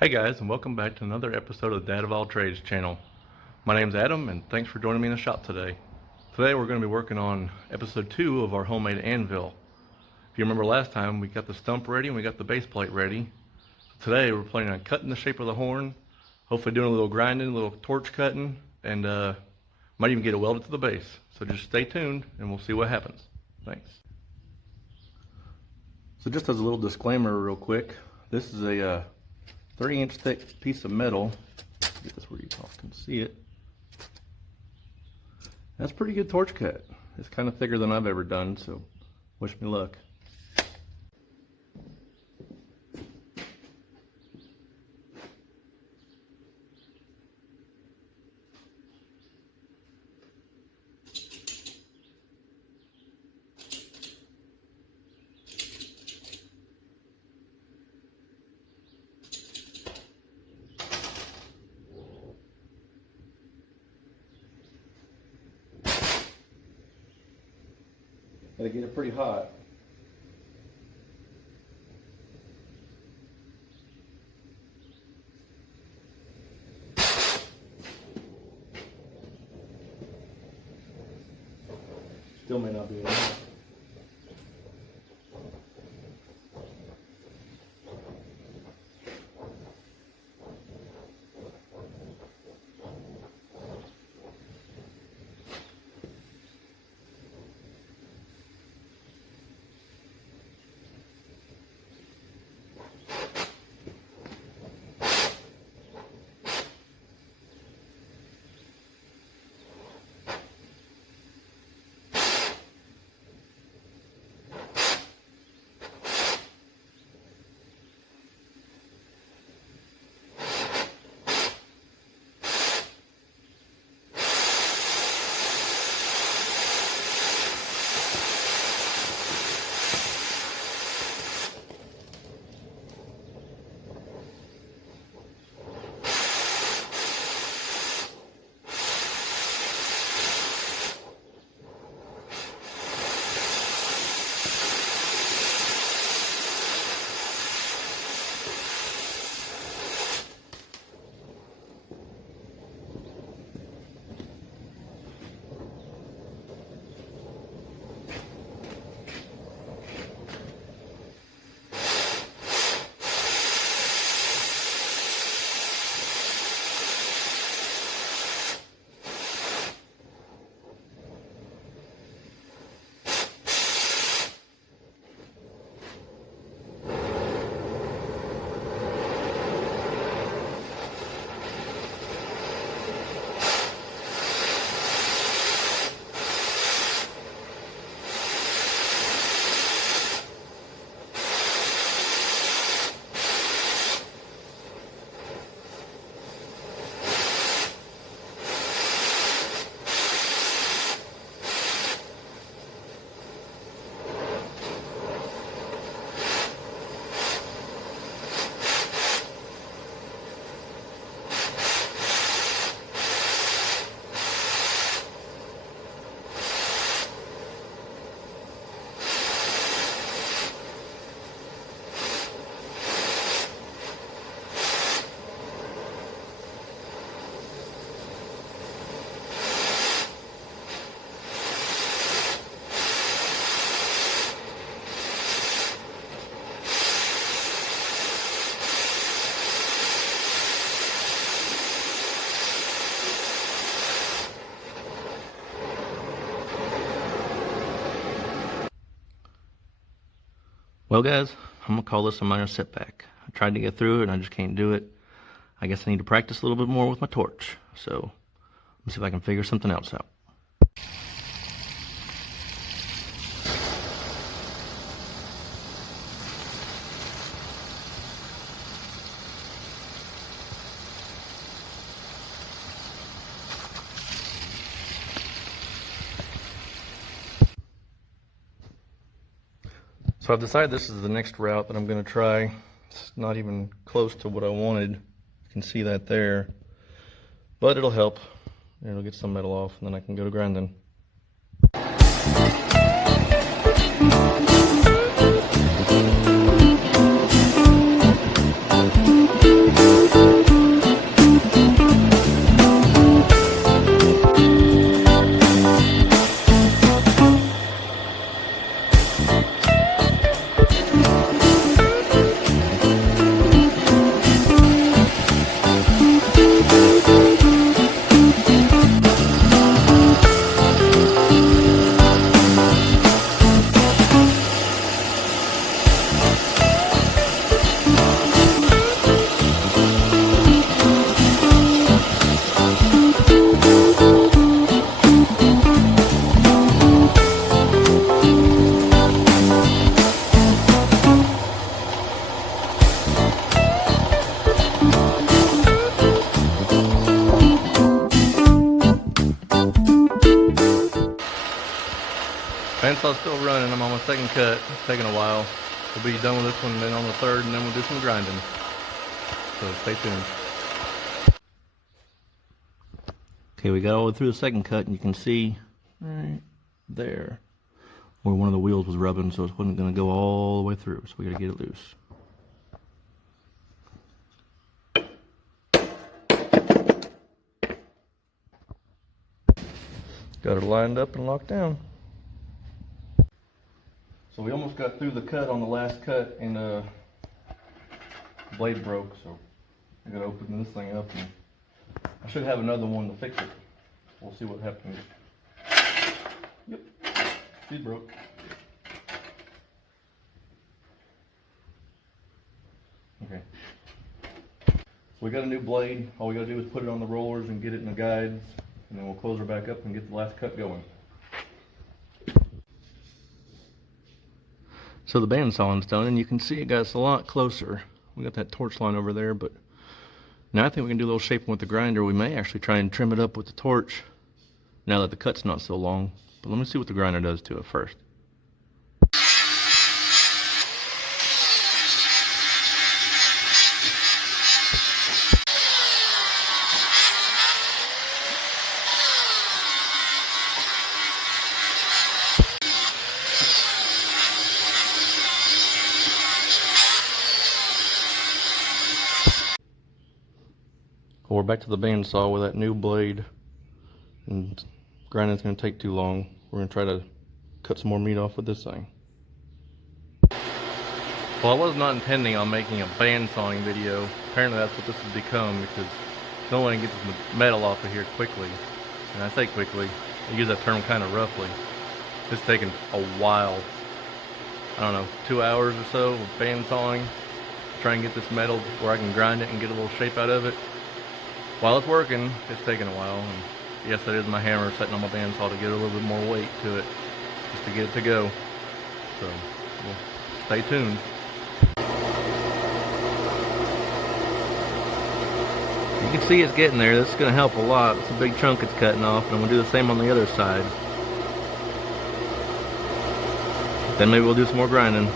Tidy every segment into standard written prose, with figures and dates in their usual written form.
Hey guys, and welcome back to another episode of the Dad of All Trades channel. My name's Adam, and thanks for joining me in the shop today. Today we're going to be working on episode 2 of our homemade anvil. If you remember last time, we got the stump ready and we got the base plate ready. Today we're planning on cutting the shape of the horn, hopefully doing a little grinding, a little torch cutting, and might even get it welded to the base. So just stay tuned and we'll see what happens. Thanks. So just as a little disclaimer real quick, this is a 30-inch thick piece of metal. Get this where you all can see it. That's pretty good torch cut. It's kind of thicker than I've ever done, so wish me luck. Gotta get it pretty hot. Still may not be enough. Well guys, I'm gonna call this a minor setback. I tried to get through it and I just can't do it. I guess I need to practice a little bit more with my torch. So let's see if I can figure something else out. So I've decided this is the next route that I'm going to try. It's not even close to what I wanted. You can see that there. But it'll help. It'll get some metal off and then I can go to grinding. Bandsaw's still running. I'm on my second cut. It's taking a while. We'll be done with this one, then on the third, and then we'll do some grinding. So stay tuned. Okay, we got all the way through the second cut, and you can see right there where one of the wheels was rubbing, so it wasn't going to go all the way through. So we got to get it loose. Got it lined up and locked down. So we almost got through the cut on the last cut, and the blade broke, so I got to open this thing up, and I should have another one to fix it. We'll see what happens. Yep, she's broke. Okay. So we got a new blade. All we got to do is put it on the rollers and get it in the guides, and then we'll close her back up and get the last cut going. So the bandsawing's done, and you can see it got us a lot closer. We got that torch line over there, but now I think we can do a little shaping with the grinder. We may actually try and trim it up with the torch now that the cut's not so long. But let me see what the grinder does to it first. Well, we're back to the bandsaw with that new blade, and grinding's going to take too long. We're going to try to cut some more meat off with this thing. Well, I was not intending on making a bandsawing video. Apparently that's what this has become, because no one gets the metal off of here quickly. And I say quickly, I use that term kind of roughly. It's taken a while. I don't know, 2 hours or so of bandsawing to try and get this metal where I can grind it and get a little shape out of it. While it's working, it's taking a while, and yes, that is my hammer setting on my bandsaw to get a little bit more weight to it, just to get it to go. So, well, stay tuned. You can see it's getting there. This is going to help a lot. It's a big chunk it's cutting off, and I'm going to do the same on the other side. Then maybe we'll do some more grinding.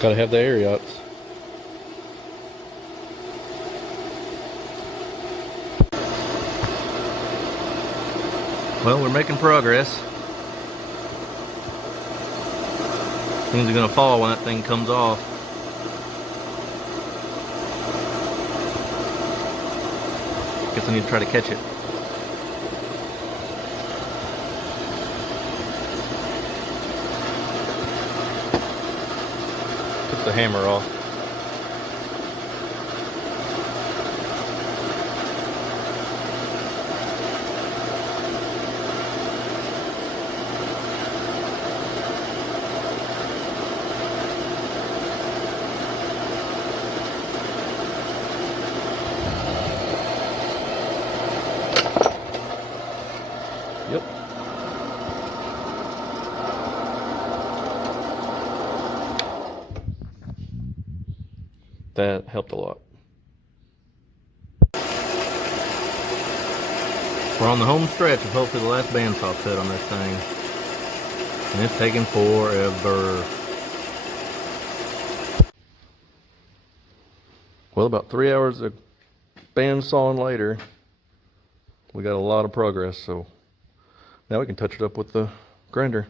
Gotta have the air yachts. Well, we're making progress. Things are gonna fall when that thing comes off. Guess I need to try to catch it. Took the hammer off. Yep. That helped a lot. We're on the home stretch of hopefully the last bandsaw cut on this thing. And it's taking forever. Well, about 3 hours of bandsawing later, we got a lot of progress, so now we can touch it up with the grinder.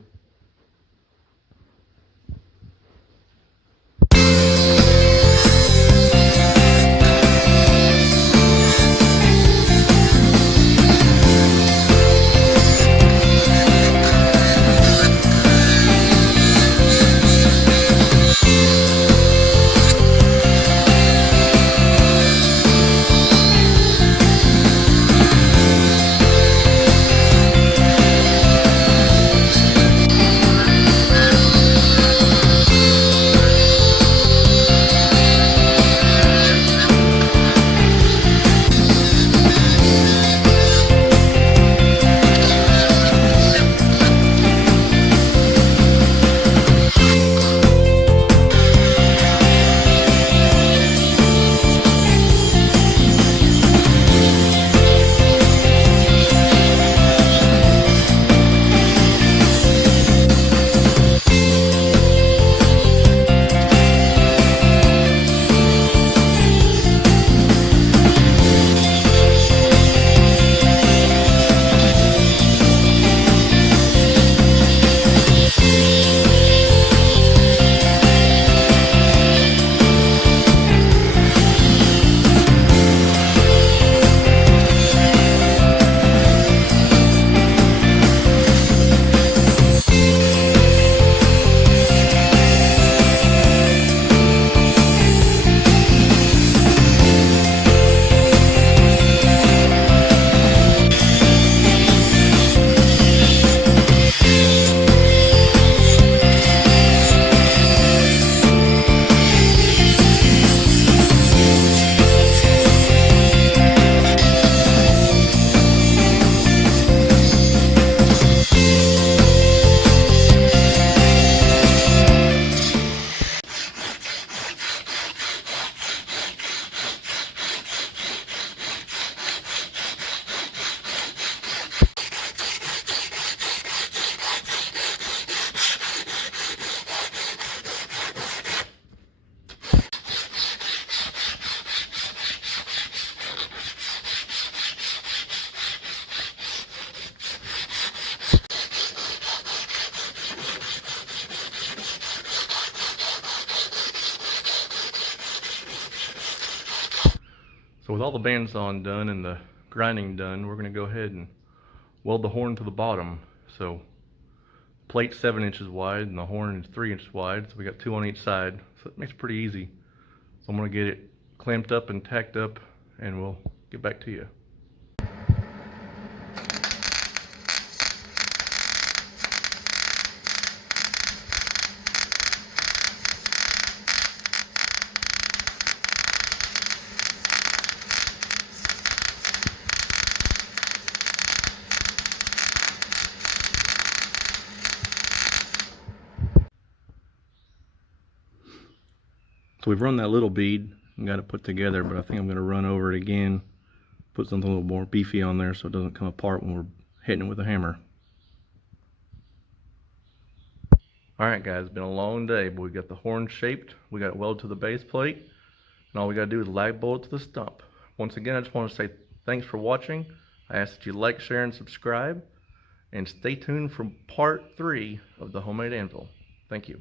So with all the bandsawing done and the grinding done, we're going to go ahead and weld the horn to the bottom. So plate's 7 inches wide and the horn is 3 inches wide, so we got 2 on each side, so it makes it pretty easy. So I'm going to get it clamped up and tacked up, and we'll get back to you. So we've run that little bead and got it put together, but I think I'm going to run over it again, put something a little more beefy on there so it doesn't come apart when we're hitting it with a hammer. Alright guys, it's been a long day, but we got the horn shaped, we got it welded to the base plate, and all we got to do is lag bolt it to the stump. Once again, I just want to say thanks for watching. I ask that you like, share, and subscribe, and stay tuned for part 3 of the homemade anvil. Thank you.